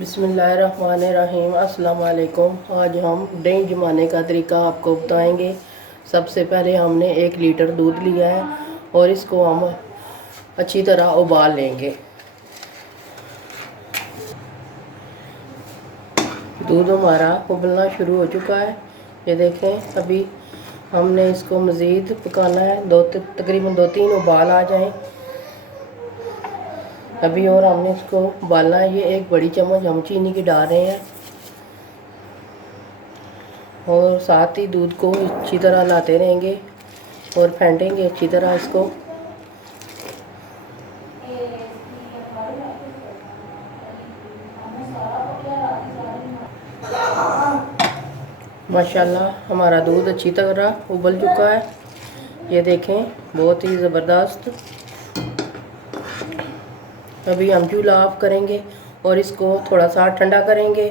बिस्मिल्लाहिर्रहमानिर्रहीम। अस्सलाम वालेकुम। आज हम दही जमाने का तरीका आपको बताएंगे। सबसे पहले हमने 1 लीटर दूध लिया है और इसको हम अच्छी तरह उबाल लेंगे। दूध हमारा उबलना शुरू हो चुका है, ये देखें। अभी हमने इसको मज़ीद पकाना है, तकरीबन 2-3 उबाल आ जाएं। अभी और हमने इसको उबालना है। ये 1 बड़ी चम्मच हम चीनी की डाल रहे हैं और साथ ही दूध को अच्छी तरह लाते रहेंगे और फेंटेंगे अच्छी तरह इसको। माशाल्लाह हमारा दूध अच्छी तरह उबल चुका है, ये देखें, बहुत ही ज़बरदस्त। अभी हम चूल्हा ऑफ करेंगे और इसको थोड़ा सा ठंडा करेंगे।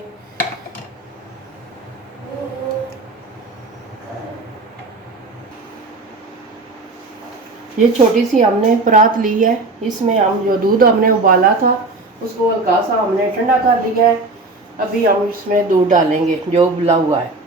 ये छोटी सी हमने परात ली है, इसमें हम जो दूध हमने उबाला था उसको हल्का सा हमने ठंडा कर लिया है। अभी हम इसमें दूध डालेंगे जो उबला हुआ है।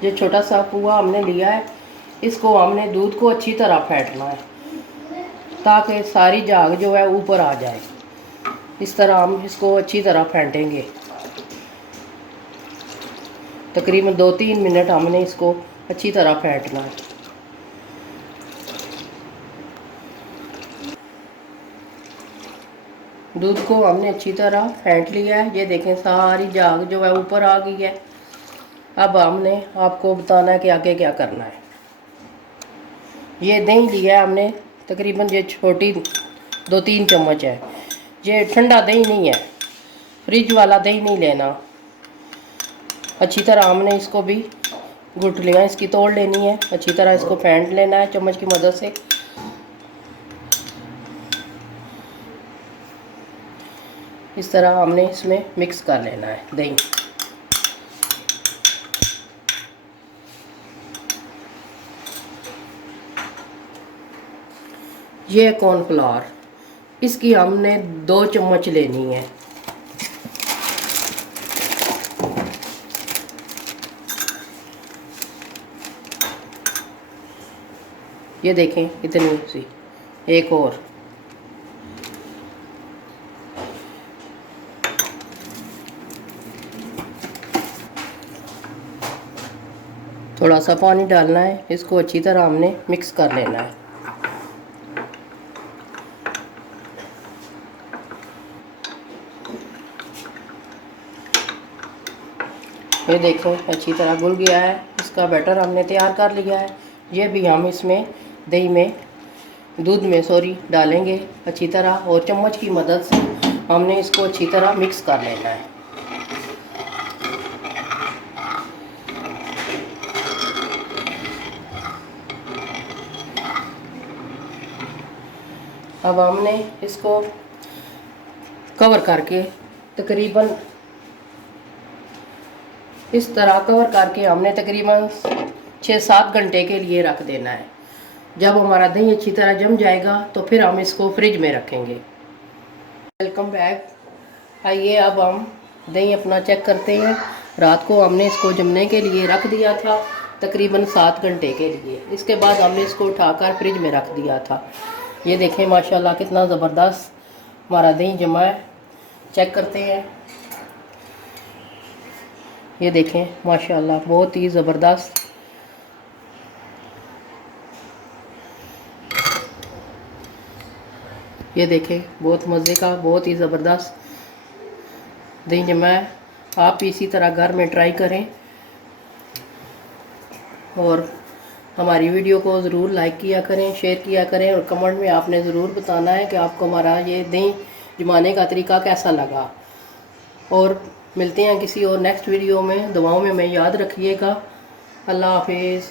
ये छोटा सा पुआ हमने लिया है, इसको हमने दूध को अच्छी तरह फेंटना है ताकि सारी झाग जो है ऊपर आ जाए। इस तरह हम इसको अच्छी तरह फेंटेंगे। तकरीबन 2-3 मिनट हमने इसको अच्छी तरह फेंटना है। दूध को हमने अच्छी तरह फेंट लिया है, ये देखें, सारी झाग जो है ऊपर आ गई है। अब हमने आपको बताना है कि आगे क्या करना है। ये दही लिया है हमने, तकरीबन ये छोटी 2-3 चम्मच है। ये ठंडा दही नहीं है, फ्रिज वाला दही नहीं लेना। अच्छी तरह हमने इसको भी घुट लिया, इसकी तोड़ लेनी है, अच्छी तरह इसको फेंट लेना है चम्मच की मदद से। इस तरह हमने इसमें मिक्स कर लेना है दही। ये कॉर्नफ्लावर, इसकी हमने 2 चम्मच लेनी है। ये देखें इतनी सी, एक और। थोड़ा सा पानी डालना है, इसको अच्छी तरह हमने मिक्स कर लेना है। ये देखो अच्छी तरह घुल गया है, इसका बैटर हमने तैयार कर लिया है। ये भी हम इसमें दूध में डालेंगे अच्छी तरह और चम्मच की मदद से हमने इसको अच्छी तरह मिक्स कर लेना है। अब हमने इसको कवर करके तकरीबन इस तरह कवर करके हमने तकरीबन 6-7 घंटे के लिए रख देना है। जब हमारा दही अच्छी तरह जम जाएगा तो फिर हम इसको फ्रिज में रखेंगे। Welcome back. आइए अब हम दही अपना चेक करते हैं। रात को हमने इसको जमने के लिए रख दिया था तकरीबन 7 घंटे के लिए। इसके बाद हमने इसको उठाकर फ्रिज में रख दिया था। ये देखें माशाल्लाह कितना ज़बरदस्त हमारा दही जमा है। चेक करते हैं। ये देखें माशाल्लाह बहुत ही ज़बरदस्त। ये देखें, बहुत मज़े का, बहुत ही ज़बरदस्त दही जमा है। आप इसी तरह घर में ट्राई करें और हमारी वीडियो को ज़रूर लाइक किया करें, शेयर किया करें और कमेंट में आपने ज़रूर बताना है कि आपको हमारा ये दही जमाने का तरीका कैसा लगा। और मिलते हैं किसी और नेक्स्ट वीडियो में। दुआओं में मैं याद रखिएगा। अल्लाह हाफिज़।